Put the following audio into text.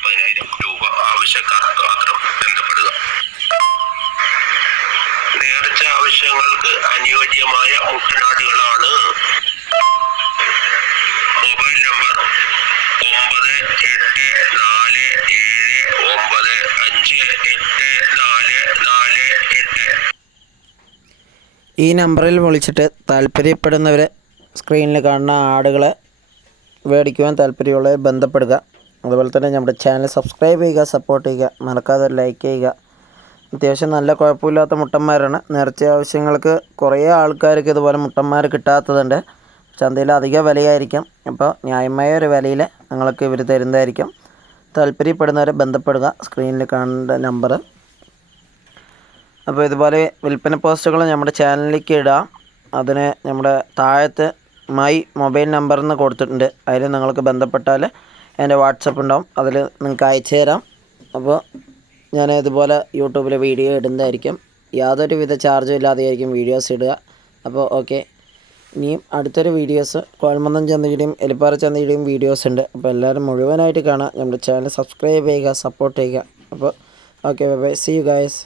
30,000 രൂപ ആവശ്യക്കാർക്ക് മാത്രം ബന്ധപ്പെടുക. നേർച്ച ആവശ്യങ്ങൾക്ക് അനുയോജ്യമായ മുട്ടനാടുകളാണ്. Mobile number 9847958448. ഈ നമ്പറിൽ വിളിച്ചിട്ട് താല്പര്യപ്പെടുന്നവർ സ്ക്രീനിൽ കാണുന്ന ആടുകളെ മേടിക്കുവാൻ താല്പര്യമുള്ളവർ ബന്ധപ്പെടുക. അതുപോലെ തന്നെ നമ്മുടെ ചാനൽ സബ്സ്ക്രൈബ് ചെയ്യുക, സപ്പോർട്ട് ചെയ്യുക, മറക്കാതെ ലൈക്ക് ചെയ്യുക. അത്യാവശ്യം നല്ല കുഴപ്പമില്ലാത്ത മുട്ടന്മാരാണ്. നേർച്ച ആവശ്യങ്ങൾക്ക് കുറേ ആൾക്കാർക്ക് ഇതുപോലെ മുട്ടന്മാർ കിട്ടാത്തതുണ്ട്. ചന്തയിൽ അധിക വിലയായിരിക്കും. അപ്പോൾ ന്യായമായ ഒരു വിലയിൽ നിങ്ങൾക്ക് ഇവർ തരുന്നതായിരിക്കും. താല്പര്യപ്പെടുന്നവരെ ബന്ധപ്പെടുക, സ്ക്രീനിൽ കാണേണ്ട നമ്പർ. അപ്പോൾ ഇതുപോലെ വിൽപ്പന പോസ്റ്റുകൾ നമ്മുടെ ചാനലിലേക്ക് ഇടാം. അതിന് നമ്മുടെ താഴത്ത് മൈ മൊബൈൽ നമ്പറെന്ന് കൊടുത്തിട്ടുണ്ട്. അതിൽ നിങ്ങൾക്ക് ബന്ധപ്പെട്ടാൽ എൻ്റെ വാട്സപ്പ് ഉണ്ടാവും, അതിൽ നിങ്ങൾക്ക് അയച്ചു തരാം. അപ്പോൾ ഞാൻ ഇതുപോലെ യൂട്യൂബിൽ വീഡിയോ ഇടുന്നതായിരിക്കും. യാതൊരുവിധ ചാർജും ഇല്ലാതെയായിരിക്കും വീഡിയോസ് ഇടുക. അപ്പോൾ ഓക്കെ, ഇനിയും അടുത്തൊരു വീഡിയോസ് കോയൽമന്നം ചന്തയുടെയും എലിപ്പാറ ചന്തയുടെയും വീഡിയോസ് ഉണ്ട്. അപ്പോൾ എല്ലാവരും മുഴുവനായിട്ട് കാണാം. നമ്മുടെ ചാനൽ സബ്സ്ക്രൈബ് ചെയ്യുക, സപ്പോർട്ട് ചെയ്യുക. അപ്പോൾ okay, bye, see you guys.